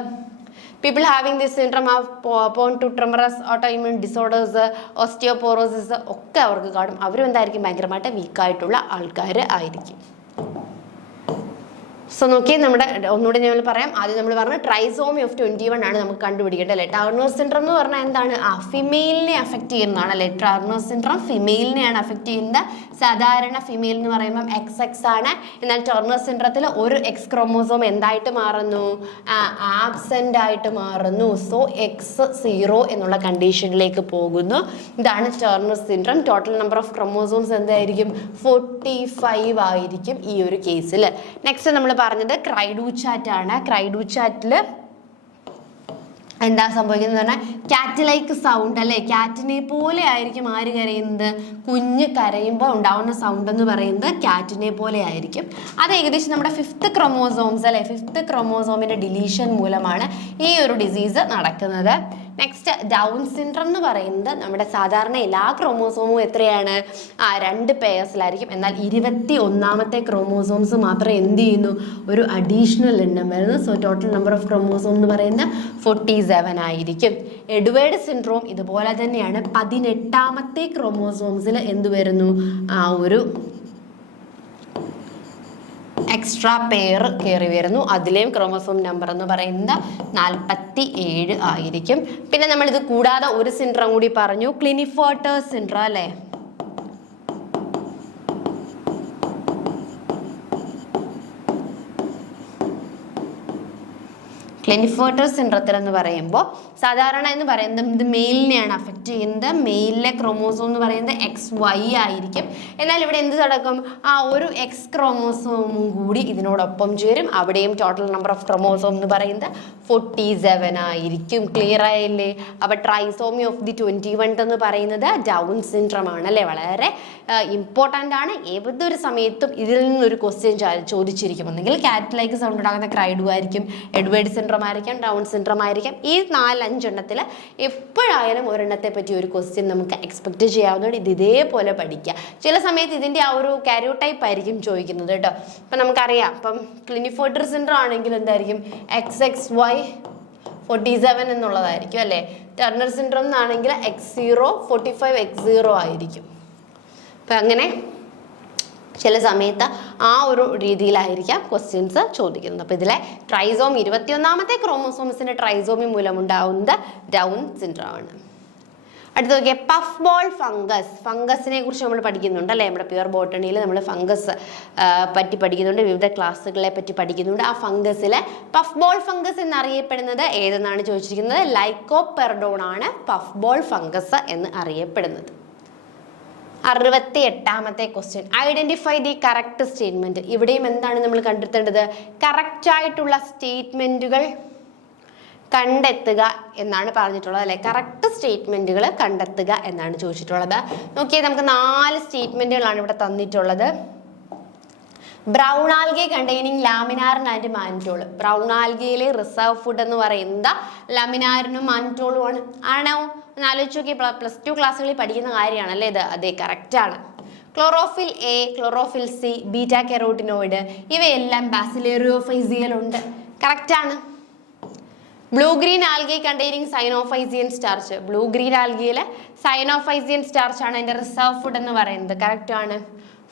People having this syndrome are prone to tremors, autoimmune disorders, osteoporosis ഒക്കെ അവർക്ക് കാണും. അവരും എന്തായിരിക്കും, ഭയങ്കരമായിട്ട് വീക്കായിട്ടുള്ള ആൾക്കാർ ആയിരിക്കും. സോ നോക്കി നമ്മുടെ ഒന്നുകൂടെ ഞാൻ പറയാം. ആദ്യം നമ്മൾ പറഞ്ഞ ട്രൈസോമി ഓഫ് 21 ആണ് നമുക്ക് കണ്ടുപിടിക്കേണ്ടത് അല്ലേ. ടർണർ സിൻഡ്രോം എന്ന് പറഞ്ഞാൽ എന്താണ്, ഫിമെയിലിനെ അഫക്റ്റ് ചെയ്യുന്നതാണ് അല്ലേ. ടർണർ സിൻഡ്രോം ഫിമെയിലിനെയാണ് അഫക്റ്റ് ചെയ്യുന്നത്. സാധാരണ ഫിമെയിൽ എന്ന് പറയുമ്പം XX ആണ്. എന്നാൽ ടർണർ സിൻഡ്രത്തിൽ ഒരു X ക്രോമോസോം എന്തായിട്ട് മാറുന്നു, ആബ്സെൻ്റ് ആയിട്ട് മാറുന്നു. സോ X0 എന്നുള്ള കണ്ടീഷനിലേക്ക് പോകുന്നു. ഇതാണ് Turner syndrome. Total number of chromosomes എന്തായിരിക്കും, 45 ആയിരിക്കും ഈ ഒരു കേസിൽ. നെക്സ്റ്റ് നമ്മൾ പറഞ്ഞത് ക്രൈഡു-ചാറ്റ് ആണ്. ക്രൈഡു-ചാറ്റിൽ എന്താ സംഭവിക്കുന്നത് പറഞ്ഞാൽ കാറ്റ് ലൈക്ക് സൗണ്ട് അല്ലേ, കാറ്റിനെ പോലെ ആയിരിക്കും ആര് കരയുന്നത്, കുഞ്ഞ് കരയുമ്പോൾ ഉണ്ടാവുന്ന സൗണ്ട് എന്ന് പറയുന്നത് കാറ്റിനെ പോലെ ആയിരിക്കും. അത് ഏകദേശം നമ്മുടെ 5th ക്രോമോസോംസ് അല്ലേ, 5th ക്രോമോസോമിന്റെ ഡിലീഷൻ മൂലമാണ് ഈ ഒരു ഡിസീസ് നടക്കുന്നത്. നെക്സ്റ്റ് ഡൗൺ സിൻഡ്രം എന്ന് പറയുന്നത് നമ്മുടെ സാധാരണ എല്ലാ ക്രോമോസോമും എത്രയാണ്, 2 പെയർസിലായിരിക്കും. എന്നാൽ 21ാമത്തെ ക്രോമോസോംസ് മാത്രം എന്ത് ചെയ്യുന്നു, ഒരു അഡീഷണൽ എണ്ണം വരുന്നു. So total number of chromosome എന്ന് പറയുന്നത് 47 ആയിരിക്കും. എഡ്വേർഡ് സിൻഡ്രോം ഇതുപോലെ തന്നെയാണ്. 18ാമത്തെ ക്രോമോസോംസിൽ എന്ത് വരുന്നു, ഒരു എക്സ്ട്രാ പെയർ കയറി വരുന്നു. അതിലെയും ക്രോമോസോം നമ്പർ എന്ന് പറയുന്നത് 47 ആയിരിക്കും. പിന്നെ നമ്മൾ ഇത് കൂടാതെ ഒരു സിൻഡ്രം കൂടി പറഞ്ഞു, ക്ലിനിഫർട്ടർ സിൻഡ്രം അല്ലേ. ക്ലിനിഫർട്ടർ സിൻഡ്രത്തിൽ എന്ന് പറയുമ്പോൾ സാധാരണ എന്ന് പറയുന്നത് ഇത് മെയിലിനെയാണ് അഫക്റ്റ് ചെയ്യുന്നത്. മെയിലിലെ ക്രോമോസോം എന്ന് പറയുന്നത് XY ആയിരിക്കും. എന്നാൽ ഇവിടെ എന്ത് നടക്കും, ഒരു X ക്രോമോസോമും കൂടി ഇതിനോടൊപ്പം ചേരും. അവിടെയും ടോട്ടൽ നമ്പർ ഓഫ് ക്രോമോസോം എന്ന് പറയുന്നത് 47 ആയിരിക്കും. ക്ലിയർ ആയില്ലേ? അപ്പൊ ട്രൈസോമി ഓഫ് ദി 21 എന്ന് പറയുന്നത് ഡൗൺ സിൻഡ്രം ആണ് അല്ലേ. വളരെ ഇമ്പോർട്ടൻ്റ് ആണ്. ഏതൊരു സമയത്തും ഇതിൽ നിന്നൊരു ക്വസ്റ്റ്യൻ ചോദിച്ചിരിക്കും. ഒന്നെങ്കിൽ കാറ്റ് ലൈക്ക് സൗണ്ട് ഉണ്ടാകുന്ന ക്രൈഡു ആയിരിക്കും, എഡ്വേർഡ് സിൻഡ്രം ആയിരിക്കാം, ഡൗൺ സിൻഡ്രം ആയിരിക്കാം. ഈ 4-5 എണ്ണത്തിൽ എപ്പോഴായാലും ഒരെണ്ണത്തെ പറ്റി ഒരു ക്വസ്റ്റ്യൻ നമുക്ക് എക്സ്പെക്ട് ചെയ്യാവുന്നതുകൊണ്ട് ഇത് ഇതേപോലെ പഠിക്കുക. ചില സമയത്ത് ഇതിൻ്റെ ആ ഒരു കാരിയോടൈപ്പ് ആയിരിക്കും ചോദിക്കുന്നത് കേട്ടോ. അപ്പം നമുക്കറിയാം, ഇപ്പം ക്ലിനിഫർട്ടർ സിൻഡ്രം ആണെങ്കിൽ എന്തായിരിക്കും, XXY 47 എന്നുള്ളതായിരിക്കും അല്ലേ. ടർണർ സിൻഡ്രം എന്നാണെങ്കിൽ X0 45X0 ആയിരിക്കും. അപ്പം അങ്ങനെ ചില സമയത്ത് ആ ഒരു രീതിയിലായിരിക്കാം ക്വസ്റ്റ്യൻസ് ചോദിക്കുന്നത്. അപ്പോൾ ഇതിലെ ട്രൈസോം 21ാമത്തെ ക്രോമോസോംസിന്റെ ട്രൈസോമി മൂലമുണ്ടാവുന്നത് ഡൗൺ സിൻഡ്രം ആണ്. അടുത്ത് നോക്കിയാൽ പഫ് ബോൾ ഫംഗസ്. ഫംഗസിനെ കുറിച്ച് നമ്മൾ പഠിക്കുന്നുണ്ട് അല്ലേ. നമ്മുടെ പ്യുവർ ബോട്ടണിയിൽ നമ്മൾ ഫംഗസ് പറ്റി പഠിക്കുന്നുണ്ട്, വിവിധ ക്ലാസ്സുകളെ പറ്റി പഠിക്കുന്നുണ്ട്. ആ ഫംഗസിലെ പഫ് ബോൾ ഫംഗസ് എന്നറിയപ്പെടുന്നത് ഏതെന്നാണ് ചോദിച്ചിരിക്കുന്നത്, ലൈക്കോപെർഡോൺ ആണ് പഫ് ബോൾ ഫംഗസ് എന്ന് അറിയപ്പെടുന്നത്. 68ാമത്തെ question, identify the correct statement. ഇവിടെയും എന്താണ് നമ്മൾ കണ്ടെത്തേണ്ടത്, കറക്റ്റ് ആയിട്ടുള്ള സ്റ്റേറ്റ്മെന്റുകൾ കണ്ടെത്തുക എന്നാണ് പറഞ്ഞിട്ടുള്ളത് അല്ലെ. കറക്റ്റ് സ്റ്റേറ്റ്മെന്റുകൾ കണ്ടെത്തുക എന്നാണ് ചോദിച്ചിട്ടുള്ളത്. നോക്കിയാൽ നമുക്ക് 4 സ്റ്റേറ്റ്മെന്റുകളാണ് ഇവിടെ തന്നിട്ടുള്ളത്. Brown algae containing laminarin and mannitol. Brown ആൽഗയിലെ റിസർവ് ഫുഡ് എന്ന് പറയുന്നത് ലാമിനാറിനും മാൻറ്റോളും ആണ്. ആണോ ഒന്ന് ആലോചിച്ച് നോക്കി, +2 ക്ലാസ്സുകളിൽ പഠിക്കുന്ന കാര്യമാണ് അല്ലേ ഇത്. അതെ, കറക്റ്റ് ആണ്. Chlorophyll a, chlorophyll c, beta carotenoid ഇവയെല്ലാം ബാസിലേറിയോഫൈസിയൽ ഉണ്ട്. കറക്റ്റ് ആണ്. Blue green algae containing cyanophycean starch. Blue green ആൽഗയിലെ സൈനോഫൈസിയൻ സ്റ്റാർച്ച് ആണ് അതിന്റെ റിസർവ് ഫുഡ് എന്ന് പറയുന്നത്. കറക്റ്റ് ആണ്.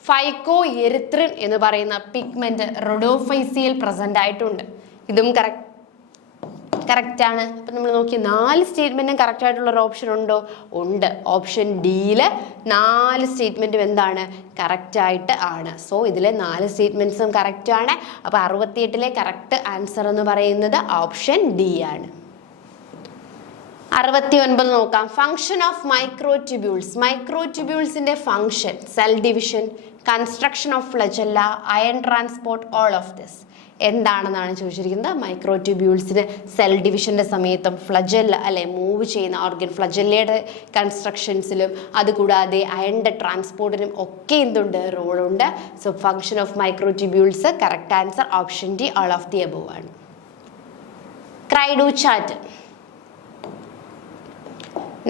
ഫൈക്കോ എരിത്രിൻ എന്ന് പറയുന്ന പിഗ്മെന്റ് റൊഡോഫൈസിയൽ പ്രസന്റ് ആയിട്ടുണ്ട്. ഇതും കറക്റ്റ് ആണ്. അപ്പം നമ്മൾ നോക്കി 4 സ്റ്റേറ്റ്മെന്റും കറക്റ്റ് ആയിട്ടുള്ള ഒരു ഓപ്ഷൻ ഉണ്ടോ? ഉണ്ട്. ഓപ്ഷൻ ഡിയില് 4 സ്റ്റേറ്റ്മെന്റും എന്താണ്, കറക്റ്റ് ആയിട്ട് ആണ്. സോ ഇതിലെ 4 സ്റ്റേറ്റ്മെന്റ്സും കറക്റ്റ് ആണ്. അപ്പൊ 68ലെ കറക്റ്റ് ആൻസർ എന്ന് പറയുന്നത് ഓപ്ഷൻ ഡി ആണ്. 69 നോക്കാം. Function of microtubules. മൈക്രോട്യൂബ്യൂൾസിന്റെ function, cell division, construction of flagella, ion transport, all of this എന്താണെന്നാണ് ചോദിച്ചിരിക്കുന്നത്. മൈക്രോട്യൂബ്യൂൾസിന് സെൽ ഡിവിഷന്റെ സമയത്തും ഫ്ലജല്ല അല്ലെ മൂവ് ചെയ്യുന്ന ഓർഗൻ ഫ്ലജല്ലയുടെ കൺസ്ട്രക്ഷൻസിലും അതുകൂടാതെ അയണിന്റെ ട്രാൻസ്പോർട്ടിനും ഒക്കെ എന്തുണ്ട്, റോളുണ്ട്. So function of microtubules correct answer option D, all of the above ആണ്. ക്രൈഡൂചാറ്റ്.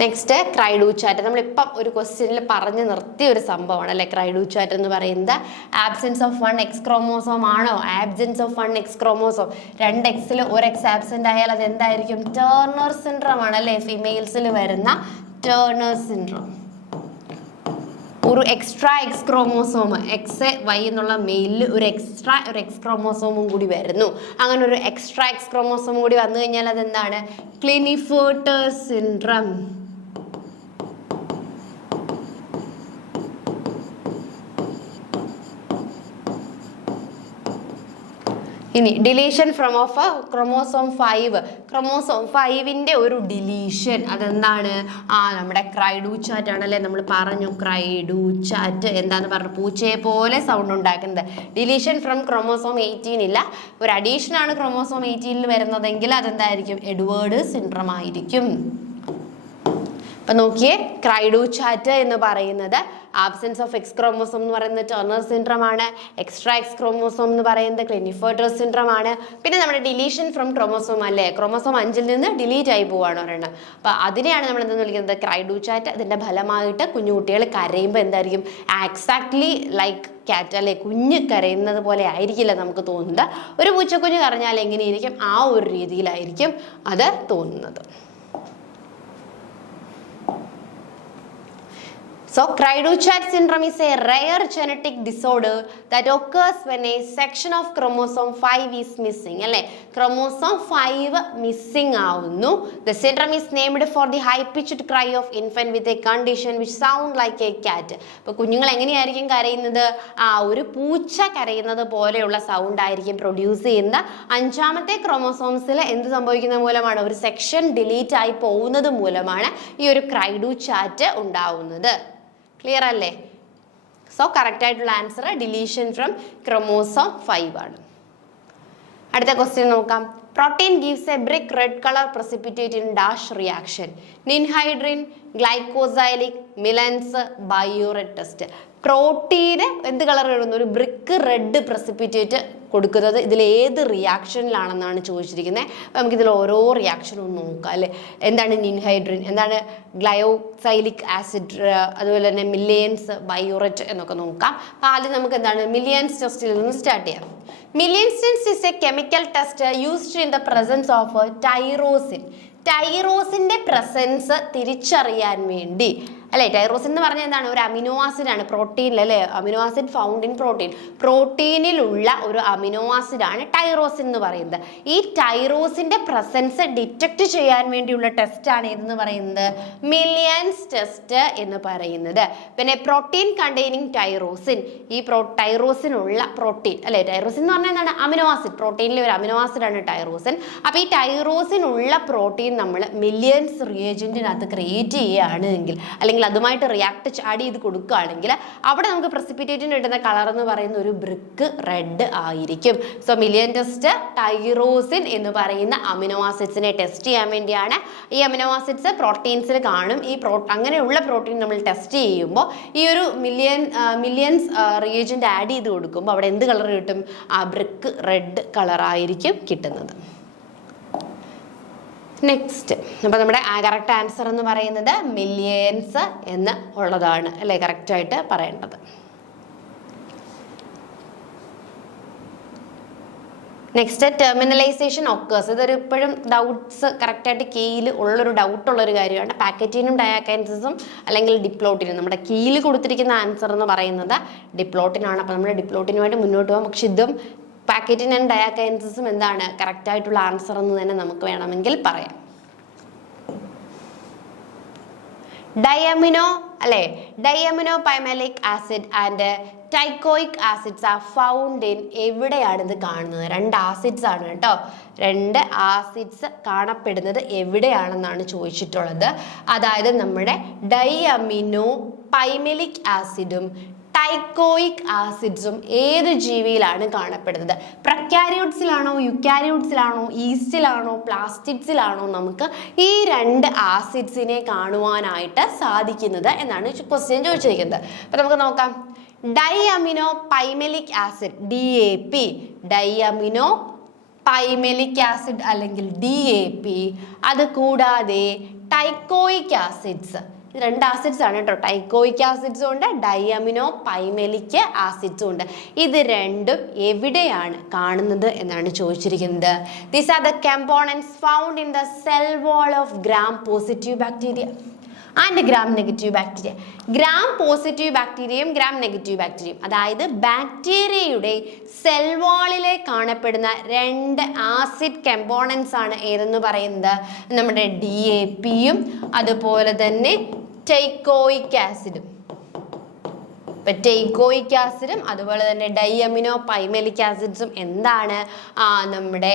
Next cri du chat. നമ്മളിപ്പം ഒരു ക്വസ്റ്റ്യനിൽ പറഞ്ഞു നിർത്തിയ ഒരു സംഭവമാണ് അല്ലെ ക്രൈഡൂചാറ്റ് എന്ന് പറയുന്നത്. ആബ്സെൻസ് ഓഫ് 1 X ക്രോമോസോം ആണോ? Absence of 1 X chromosome. 2 Xൽ 1 X absent ആയാൽ അത് എന്തായിരിക്കും? ടേർണർ സിൻഡ്രോം ആണ് അല്ലെ. ഫീമെയിൽസിൽ വരുന്ന ടേർണർ സിൻഡ്രോം. ഒരു എക്സ്ട്രാ എക്സ് ക്രോമോസോം XY എന്നുള്ള മെയിലിൽ ഒരു എക്സ് ക്രോമോസോമും കൂടി വരുന്നു. അങ്ങനെ ഒരു എക്സ്ട്രാ എക്സ് ക്രോമോസോം കൂടി വന്നു കഴിഞ്ഞാൽ അതെന്താണ്? Klinefelter syndrome. ഇനി deletion from of chromosome 5. Chromosome 5ന്റെ ഒരു ഡിലീഷൻ അതെന്താണ്? നമ്മുടെ ക്രൈഡൂചാറ്റ് ആണല്ലേ. നമ്മൾ പറഞ്ഞു ക്രൈഡൂചാറ്റ് എന്താന്ന് പറഞ്ഞു, പൂച്ചയെ പോലെ സൗണ്ട് ഉണ്ടാക്കുന്നത്. ഡിലീഷൻ ഫ്രം ക്രോമോസോം 18 ഇല്ല. ഒരു അഡീഷൻ ആണ് ക്രോമോസോം 18 വരുന്നതെങ്കിൽ അതെന്തായിരിക്കും? എഡ്വേർഡ് സിൻഡ്രോം ആയിരിക്കും. അപ്പൊ നോക്കിയേ, ക്രൈഡൂചാറ്റ് എന്ന് പറയുന്നത് ആബ്സെൻസ് ഓഫ് എക്സ് ക്രോമോസോം എന്ന് പറയുന്നത് ടേർണർ സിൻഡ്രോം ആണ്. എക്സ്ട്രാ എക്സ് ക്രോമോസോം എന്ന് പറയുന്നത് ക്ലിനിഫർട്ടർ സിൻഡ്രോം ആണ്. പിന്നെ നമ്മുടെ ഡിലീഷൻ ഫ്രം ക്രോമോസോം അല്ലേ, ക്രോമോസോം 5ൽ നിന്ന് ഡിലീറ്റ് ആയി പോവാണ് ഒരെണ്ണം. അപ്പൊ അതിനെയാണ് നമ്മൾ എന്താന്ന് വിളിക്കുന്നത്? ക്രൈഡൂചാറ്റ്. അതിന്റെ ഫലമായിട്ട് കുഞ്ഞുകുട്ടികൾ കരയുമ്പോൾ എന്തായിരിക്കും? എക്സാക്ട്ലി ലൈക്ക് ക്യാറ്റ് അല്ലെ, കുഞ്ഞ് കരയുന്നത് പോലെ ആയിരിക്കില്ല നമുക്ക് തോന്നുന്നത്. ഒരു പൂച്ചക്കുഞ്ഞ് കരഞ്ഞാൽ എങ്ങനെയായിരിക്കും? ആ ഒരു രീതിയിലായിരിക്കും അത് തോന്നുന്നത്. So, Cry-du-Chat syndrome is a rare genetic disorder that occurs when a section of chromosome 5 is missing. അല്ലേ, chromosome 5 missing ആവുന്നു. The syndrome is named for the high-pitched cry of infant with a condition which sound like a cat. അപ്പോൾ കുഞ്ഞുങ്ങൾ എങ്ങനെയായിരിക്കും കരയുന്നത്? ഒരു പൂച്ച കരയുന്നത് പോലെയുള്ള സൗണ്ട് ആയിരിക്കും പ്രൊഡ്യൂസ് ചെയ്യുന്ന. 5ാമത്തെ ക്രോമോസോംസിൽ എന്ത് സംഭവിക്കുന്നത് മൂലമാണ്? ഒരു സെക്ഷൻ ഡിലീറ്റ് ആയി പോകുന്നത് മൂലമാണ് ഈ ഒരു ക്രൈഡൂചാറ്റ് ഉണ്ടാവുന്നത്. ക്ലിയർ അല്ലേ? സോ കറക്റ്റ് ആയിട്ടുള്ള ആൻസർ ഡിലീഷൻ ഫ്രം ക്രോമോസോം 5 ആണ്. അടുത്ത ക്വസ്റ്റ്യൻ നോക്കാം. Protein gives a brick red colour precipitate in dash reaction. Ninhydrin, glycosylic, Millon's, biuret test. പ്രോട്ടീന് എന്ത് കളർ ഇടുന്നു? ഒരു ബ്രിക്ക് റെഡ് പ്രസിപ്പിറ്റേറ്റ് കൊടുക്കുന്നത് ഇതിൽ ഏത് റിയാക്ഷനിലാണെന്നാണ് ചോദിച്ചിരിക്കുന്നത്. അപ്പം നമുക്കിതിൽ ഓരോ റിയാക്ഷനും നോക്കാം അല്ലേ. എന്താണ് നിൻഹൈഡ്രിൻ, എന്താണ് ഗ്ലയോസൈലിക് ആസിഡ്, അതുപോലെ തന്നെ മില്ലിയൻസ്, ബയോറെറ്റ് എന്നൊക്കെ നോക്കാം. അപ്പം ആദ്യം നമുക്ക് എന്താണ് മില്ലിയൻസ് ടെസ്റ്റിൽ നിന്ന് സ്റ്റാർട്ട് ചെയ്യാം. Millon's test is a chemical test used in the presence of tyrosine. ടൈറോസിന്റെ പ്രസൻസ് തിരിച്ചറിയാൻ വേണ്ടി അല്ലെ. ടൈറോസിൻ എന്ന് പറഞ്ഞാൽ എന്താണ്? ഒരു അമിനോ ആസിഡ് ആണ് പ്രോട്ടീനിൽ അല്ലെ. Amino acid found in protein. പ്രോട്ടീനിലുള്ള ഒരു അമിനോ ആസിഡ് ആണ് ടൈറോസിൻ എന്ന് പറയുന്നത്. ഈ ടൈറോസിന്റെ പ്രസൻസ് ഡിറ്റക്ട് ചെയ്യാൻ വേണ്ടിയുള്ള ടെസ്റ്റ് ആണ് ഏതെന്ന് പറയുന്നത്? മില്ലിയൻസ് ടെസ്റ്റ് എന്ന് പറയുന്നത്. പിന്നെ പ്രോട്ടീൻ കണ്ടെയ്നിങ് ടൈറോസിൻ, ഈ ടൈറോസിനുള്ള പ്രോട്ടീൻ അല്ലെ. ടൈറോസിൻ എന്ന് പറഞ്ഞാൽ എന്താണ്? Amino acid. പ്രോട്ടീനിലെ ഒരു അമിനോ ആസിഡ് ആണ് ടൈറോസിൻ. അപ്പൊ ഈ ടൈറോസിനുള്ള പ്രോട്ടീൻ നമ്മൾ മില്ലിയൻസ് റിയേജന്റിനകത്ത് ക്രിയേറ്റ് ചെയ്യുകയാണെങ്കിൽ, അല്ലെങ്കിൽ അതുമായിട്ട് റിയാക്ട് ആഡ് ചെയ്ത് കൊടുക്കുകയാണെങ്കിൽ അവിടെ നമുക്ക് പ്രസിപ്പിറ്റേറ്റിന് കിട്ടുന്ന കളർ എന്ന് പറയുന്ന ഒരു ബ്രിക്ക് റെഡ് ആയിരിക്കും. സോ മില്ലിയൻ ടെസ്റ്റ് ടൈറോസിൻ എന്ന് പറയുന്ന അമിനോ ആസിഡ്സിനെ ടെസ്റ്റ് ചെയ്യാൻ വേണ്ടിയാണ്. ഈ അമിനോ ആസിഡ്സ് പ്രോട്ടീൻസിൽ കാണും. ഈ അങ്ങനെയുള്ള പ്രോട്ടീൻ നമ്മൾ ടെസ്റ്റ് ചെയ്യുമ്പോൾ ഈ ഒരു മില്യൻസ് റിയേജന്റ് ആഡ് ചെയ്ത് കൊടുക്കുമ്പോൾ അവിടെ എന്ത് കളർ കിട്ടും? ആ ബ്രിക്ക് റെഡ് കളറായിരിക്കും കിട്ടുന്നത്. നെക്സ്റ്റ്, അപ്പോൾ നമ്മുടെ കറക്റ്റ് ആൻസർ എന്ന് പറയുന്നത് മില്യൻസ് എന്ന് ഉള്ളതാണ് അല്ലേ കറക്റ്റായിട്ട് പറയേണ്ടത്. Next, terminalisation occurs. ഇതൊരു ഇപ്പോഴും ഡൗട്ട്സ് കറക്റ്റായിട്ട് കീയിൽ ഉള്ളൊരു ഡൗട്ടുള്ളൊരു കാര്യമാണ്. പാക്കറ്റിനും ഡയാക്കൈനസിസും അല്ലെങ്കിൽ ഡിപ്ലോട്ടിനും. നമ്മുടെ കീയിൽ കൊടുത്തിരിക്കുന്ന ആൻസർ എന്ന് പറയുന്നത് ഡിപ്ലോട്ടിനാണ്. അപ്പോൾ നമ്മൾ ഡിപ്ലോട്ടിനുമായിട്ട് മുന്നോട്ട് പോകാം. പക്ഷെ ഇതും പാക്കറ്റിൻ ആൻഡ് ഡയാക്കൈനസിസും എന്താണ് കറക്റ്റായിട്ടുള്ള ആൻസർ എന്ന് തന്നെ നമുക്ക് വേണമെങ്കിൽ പറയാം. ഡയമൈനോ അല്ലേ, diamino pimelic acid and teichoic acids are found in. എവിടെയാണ് ഇത് കാണുന്നത്? 2 ആസിഡ്സ് ആണ് കേട്ടോ. 2 ആസിഡ്സ് കാണപ്പെടുന്നത് എവിടെയാണെന്നാണ് ചോദിച്ചിട്ടുള്ളത്. അതായത് നമ്മുടെ ഡയമൈനോ പൈമലിക് ആസിഡും ടൈക്കോയിക് ആസിഡ്സും ഏത് ജീവിയിലാണ് കാണപ്പെടുന്നത്? പ്രൊക്കാരിയോട്സിലാണോ, യുക്കാരിയോട്സിലാണോ, ഈസ്റ്റിലാണോ, പ്ലാസ്റ്റിഡ്സിലാണോ നമുക്ക് ഈ 2 ആസിഡ്സിനെ കാണുവാനായിട്ട് സാധിക്കുന്നത് എന്നാണ് ക്വസ്റ്റ്യൻ ചോദിച്ചിരിക്കുന്നത്. അപ്പൊ നമുക്ക് നോക്കാം. ഡൈഅമിനോ പൈമലിക് ആസിഡ് DAP, ഡൈഅമിനോ പൈമലിക് ആസിഡ് അല്ലെങ്കിൽ DAP. അത് കൂടാതെ ടൈക്കോയിക് ആസിഡ്സ്, 2 ആസിഡ്സ് ആണ് കേട്ടോ. ടൈക്കോയിക് ആസിഡ്സും ഉണ്ട്, ഡൈഅമിനോ പൈമലിക് ആസിഡ്സും ഉണ്ട്. ഇത് രണ്ടും എവിടെയാണ് കാണുന്നത് എന്നാണ് ചോദിച്ചിരിക്കുന്നത്. These are the components found in the cell wall of gram positive bacteria and gram negative bacteria. Gram positive ബാക്ടീരിയയും ഗ്രാം നെഗറ്റീവ് ബാക്ടീരിയയും, അതായത് ബാക്ടീരിയയുടെ സെൽ വാളിലെ കാണപ്പെടുന്ന 2 ആസിഡ് കമ്പോണൻസ് ആണ് ഏതെന്ന് പറയുന്നത്? നമ്മുടെ DAPയും അതുപോലെ തന്നെ ടൈക്കോയിക് ആസിഡും. ഇപ്പം ടൈക്കോയിക് ആസിഡും അതുപോലെ തന്നെ ഡൈഅമിനോ പൈമെലിക് ആസിഡ്സും എന്താണ് നമ്മുടെ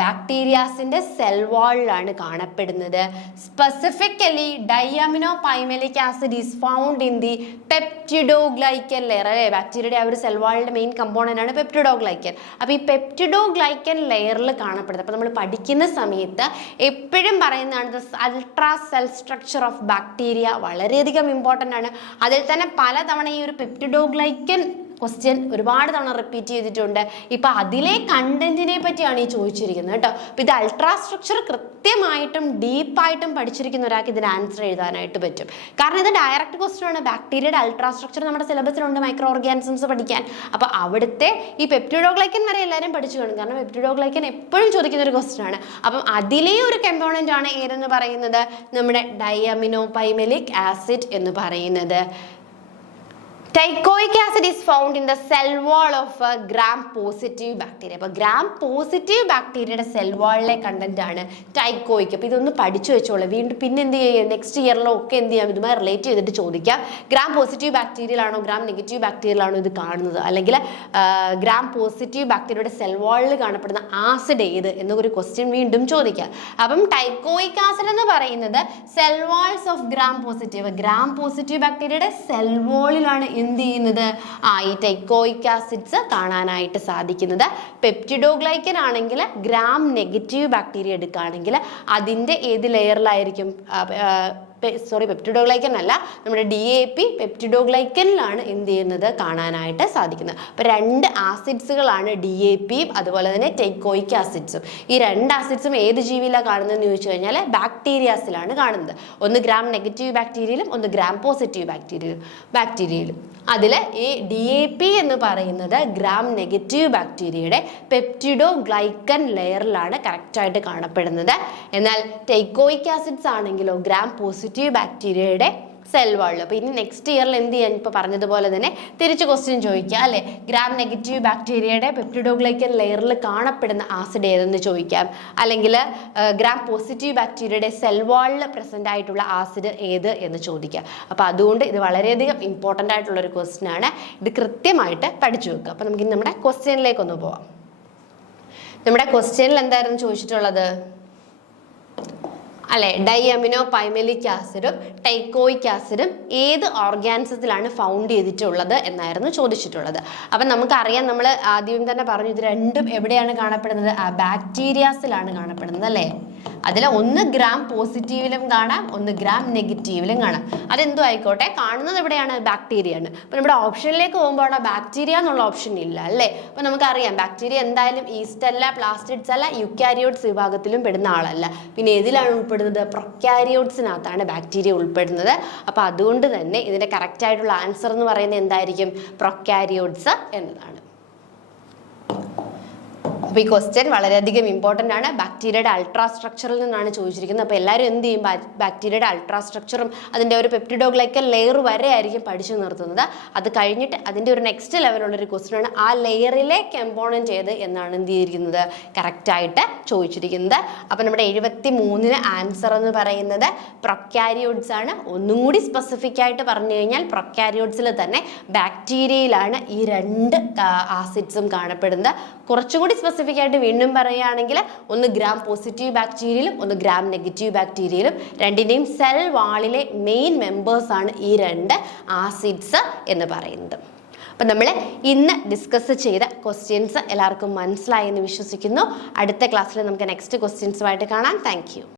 ബാക്ടീരിയാസിൻ്റെ സെൽ വാളിലാണ് കാണപ്പെടുന്നത്. Specifically diamino pimelic acid is found in the peptidoglycan layer അല്ലേ. ബാക്ടീരിയയുടെ ആ ഒരു സെൽ വാളിൻ്റെ മെയിൻ കമ്പോണൻ്റ് ആണ് പെപ്റ്റിഡോഗ്ലൈക്കൻ. അപ്പോൾ ഈ പെപ്റ്റിഡോഗ്ലൈക്കൻ ലെയറിൽ കാണപ്പെടുന്നത്. അപ്പോൾ നമ്മൾ പഠിക്കുന്ന സമയത്ത് എപ്പോഴും പറയുന്നതാണ് ultra cell structure of bacteria വളരെയധികം ഇമ്പോർട്ടൻ്റ് ആണ്. അതിൽ തന്നെ പലതവണ ഈ ഒരു പെപ്റ്റിഡോഗ്ലൈക്കൻ ക്വസ്റ്റ്യൻ ഒരുപാട് തവണ റിപ്പീറ്റ് ചെയ്തിട്ടുണ്ട്. ഇപ്പം അതിലെ കണ്ടന്റിനെ പറ്റിയാണ് ഈ ചോദിച്ചിരിക്കുന്നത് കേട്ടോ. അപ്പം ഇത് അൾട്രാ സ്ട്രക്ചർ കൃത്യമായിട്ടും ഡീപ്പായിട്ടും പഠിച്ചിരിക്കുന്ന ഒരാൾക്ക് ഇതിന് ആൻസർ എഴുതാനായിട്ട് പറ്റും. കാരണം ഇത് ഡയറക്റ്റ് ക്വസ്റ്റ്യൻ ആണ്. ബാക്ടീരിയയുടെ അൾട്രാ സ്ട്രക്ചർ നമ്മുടെ സിലബസിലുണ്ട് മൈക്രോ ഓർഗാനിസംസ് പഠിക്കാൻ. അപ്പോൾ അവിടുത്തെ ഈ പെപ്റ്റിഡോഗ്ലൈക്കൻ വരെ എല്ലാവരും പഠിച്ചു കാണും. കാരണം പെപ്റ്റിഡോഗ്ലൈക്കൻ എപ്പോഴും ചോദിക്കുന്ന ഒരു ക്വസ്റ്റ്യൻ ആണ്. അപ്പം അതിലെ ഒരു കമ്പോണൻ്റ് ആണ് ഏതെന്ന് പറയുന്നത് നമ്മുടെ ഡൈഅമിനോ പൈമെലിക് ആസിഡ് എന്ന് പറയുന്നത്. Teichoic acid is found in the cell wall of a gram-positive bacteria. അപ്പോൾ gram-positive ബാക്ടീരിയയുടെ സെൽ വാളിലെ കണ്ടന്റ് ആണ് ടൈക്കോയിക്. അപ്പോൾ ഇതൊന്ന് പഠിച്ചു വെച്ചോളൂ. വീണ്ടും പിന്നെ എന്ത് ചെയ്യുക, നെക്സ്റ്റ് ഇയറിലോ ഒക്കെ എന്ത് ചെയ്യാം, ഇതുമായി റിലേറ്റ് ചെയ്തിട്ട് ചോദിക്കാം. ഗ്രാം പോസിറ്റീവ് ബാക്ടീരിയയിലാണോ ഗ്രാം നെഗറ്റീവ് ബാക്ടീരിയയിലാണോ ഇത് കാണുന്നത്, അല്ലെങ്കിൽ ഗ്രാം പോസിറ്റീവ് ബാക്ടീരിയയുടെ സെൽ വാളിൽ കാണപ്പെടുന്ന ആസിഡ് ഏത് എന്നൊരു ക്വസ്റ്റ്യൻ വീണ്ടും ചോദിക്കാം. അപ്പം ടൈക്കോയിക് ആസിഡ് എന്ന് പറയുന്നത് cell walls of gram positive ബാക്ടീരിയയുടെ സെൽ വാളിലാണ് എന്ത് ചെയ്യുന്നത്, ഈ ടൈക്കോയിക് ആസിഡ്സ് കാണാനായിട്ട് സാധിക്കുന്നത്. പെപ്റ്റിഡോഗ്ലൈക്കൻ ആണെങ്കിൽ ഗ്രാം നെഗറ്റീവ് ബാക്ടീരിയ എടുക്കുകയാണെങ്കിൽ അതിൻ്റെ ഏത് ലെയറിലായിരിക്കും, പെപ്റ്റിഡോഗ്ലൈക്കൻ അല്ല, നമ്മുടെ DAP പെപ്റ്റിഡോഗ്ലൈക്കനിലാണ് എന്ത് ചെയ്യുന്നത് കാണാനായിട്ട് സാധിക്കുന്നത്. അപ്പോൾ രണ്ട് ആസിഡ്സുകളാണ് DAPയും അതുപോലെ തന്നെ ടൈക്കോയിക് ആസിഡ്സും. ഈ രണ്ട് ആസിഡ്സും ഏത് ജീവിയിലാണ് കാണുന്നതെന്ന് ചോദിച്ചു കഴിഞ്ഞാൽ ബാക്ടീരിയാസിലാണ് കാണുന്നത്. ഒന്ന് ഗ്രാം നെഗറ്റീവ് ബാക്ടീരിയയിലും ഒന്ന് ഗ്രാം പോസിറ്റീവ് ബാക്ടീരിയയിലും. അതിൽ ഈ DAP എന്ന് പറയുന്നത് ഗ്രാം നെഗറ്റീവ് ബാക്ടീരിയയുടെ പെപ്റ്റിഡോഗ്ലൈക്കൻ ലെയറിലാണ് കറക്റ്റായിട്ട് കാണപ്പെടുന്നത്. എന്നാൽ ടൈക്കോയിക് ആസിഡ്സ് ആണെങ്കിലോ ഗ്രാം പോസിറ്റീവ് ബാക്ടീരിയയുടെ സെൽ വാളിൽ. അപ്പോൾ ഇനി നെക്സ്റ്റ് ഇയറിൽ എന്ത് ചെയ്യാൻ, ഇപ്പോൾ പറഞ്ഞതുപോലെ തന്നെ തിരിച്ച് ക്വസ്റ്റ്യൻ ചോദിക്കുക അല്ലേ. ഗ്രാം നെഗറ്റീവ് ബാക്ടീരിയയുടെ പെപ്റ്റിഡോഗ്ലൈക്കൻ ലെയറിൽ കാണപ്പെടുന്ന ആസിഡ് ഏതെന്ന് ചോദിക്കാം, അല്ലെങ്കിൽ ഗ്രാം പോസിറ്റീവ് ബാക്ടീരിയയുടെ സെൽ വാളിൽ പ്രസൻ്റ് ആയിട്ടുള്ള ആസിഡ് ഏത് എന്ന് ചോദിക്കാം. അപ്പോൾ അതുകൊണ്ട് ഇത് വളരെയധികം ഇമ്പോർട്ടൻ്റ് ആയിട്ടുള്ളൊരു ക്വസ്റ്റ്യൻ ആണ്. ഇത് കൃത്യമായിട്ട് പഠിച്ചു വെക്കുക. അപ്പോൾ നമുക്ക് നമ്മുടെ ക്വസ്റ്റ്യനിലേക്കൊന്ന് പോവാം. നമ്മുടെ ക്വസ്റ്റ്യനിൽ എന്തായിരുന്നു ചോദിച്ചിട്ടുള്ളത് അല്ലെ, ഡൈഅമിനോ പൈമെലിക് ആസിഡും ടൈക്കോയിക് ആസിഡും ഏത് ഓർഗാനിസത്തിലാണ് ഫൗണ്ട് ചെയ്തിട്ടുള്ളത് എന്നായിരുന്നു ചോദിച്ചിട്ടുള്ളത്. അപ്പം നമുക്കറിയാം, നമ്മൾ ആദ്യം തന്നെ പറഞ്ഞു ഇത് രണ്ടും എവിടെയാണ് കാണപ്പെടുന്നത്, ബാക്ടീരിയാസിലാണ് കാണപ്പെടുന്നത് അല്ലേ. അതിൽ ഒന്ന് ഗ്രാം പോസിറ്റീവിലും കാണാം, ഒന്ന് ഗ്രാം നെഗറ്റീവിലും കാണാം. അതെന്തോ ആയിക്കോട്ടെ, കാണുന്നത് എവിടെയാണ്, ബാക്ടീരിയ ആണ്. അപ്പോൾ നമ്മുടെ ഓപ്ഷനിലേക്ക് പോകുമ്പോൾ ബാക്ടീരിയ എന്നുള്ള ഓപ്ഷൻ ഇല്ല അല്ലേ. അപ്പോൾ നമുക്കറിയാം ബാക്ടീരിയ എന്തായാലും ഈസ്റ്റ് അല്ല, പ്ലാസ്റ്റിഡ്സ് അല്ല, യുക്കാരിയോട്സ് വിഭാഗത്തിലും പെടുന്ന ആളല്ല. പിന്നെ ഏതിലാണ് ഉൾപ്പെടുന്നത്, പ്രൊക്യാരിയോട്സിനകത്താണ് ബാക്ടീരിയ ഉൾപ്പെടുന്നത്. അപ്പോൾ അതുകൊണ്ട് തന്നെ ഇതിൻ്റെ കറക്റ്റായിട്ടുള്ള ആൻസർ എന്ന് പറയുന്നത് എന്തായിരിക്കും, പ്രൊക്യാരിയോട്സ് എന്നതാണ്. അപ്പോൾ ഈ ക്വസ്റ്റ്യൻ വളരെയധികം ഇമ്പോർട്ടൻ്റ് ആണ്. ബാക്ടീരിയയുടെ അൾട്രാ സ്ട്രക്ചറിൽ നിന്നാണ് ചോദിച്ചിരിക്കുന്നത്. അപ്പോൾ എല്ലാവരും എന്ത് ചെയ്യും, ബാക്ടീരിയയുടെ അൾട്രാ സ്ട്രക്ചറും അതിൻ്റെ ഒരു പെപ്റ്റിഡോഗ്ലൈക്കൻ ലെയർ വരെ ആയിരിക്കും പഠിച്ചു നിർത്തുന്നത്. അത് കഴിഞ്ഞിട്ട് അതിൻ്റെ ഒരു നെക്സ്റ്റ് ലെവലുള്ളൊരു ക്വസ്റ്റ്യൻ ആണ് ആ ലെയറിലെ കമ്പോണൻറ്റ് ഏത് എന്നാണ് എന്ത് ചെയ്തിരിക്കുന്നത് കറക്റ്റായിട്ട് ചോദിച്ചിരിക്കുന്നത്. അപ്പോൾ നമ്മുടെ 73 ആൻസർ എന്ന് പറയുന്നത് പ്രൊക്യാരിയോട്സ് ആണ്. ഒന്നും കൂടി സ്പെസിഫിക് ആയിട്ട് പറഞ്ഞു കഴിഞ്ഞാൽ പ്രൊക്യാരിയോട്സിൽ തന്നെ ബാക്ടീരിയയിലാണ് ഈ രണ്ട് ആസിഡ്സും കാണപ്പെടുന്നത്. കുറച്ചുകൂടി സ്പെസിഫിക് ആയിട്ട് വീണ്ടും പറയുകയാണെങ്കിൽ ഒന്ന് ഗ്രാം പോസിറ്റീവ് ബാക്ടീരിയയിലും ഒന്ന് ഗ്രാം നെഗറ്റീവ് ബാക്ടീരിയയിലും. രണ്ടിൻ്റെയും സെൽ വാളിലെ മെയിൻ മെമ്പേഴ്സ് ആണ് ഈ രണ്ട് ആസിഡ്സ് എന്ന് പറയുന്നത്. അപ്പം നമ്മൾ ഇന്ന് ഡിസ്കസ് ചെയ്ത ക്വസ്റ്റ്യൻസ് എല്ലാവർക്കും മനസ്സിലായി എന്ന് വിശ്വസിക്കുന്നു. അടുത്ത ക്ലാസ്സിൽ നമുക്ക് നെക്സ്റ്റ് ക്വസ്റ്റ്യൻസുമായിട്ട് കാണാം. Thank you.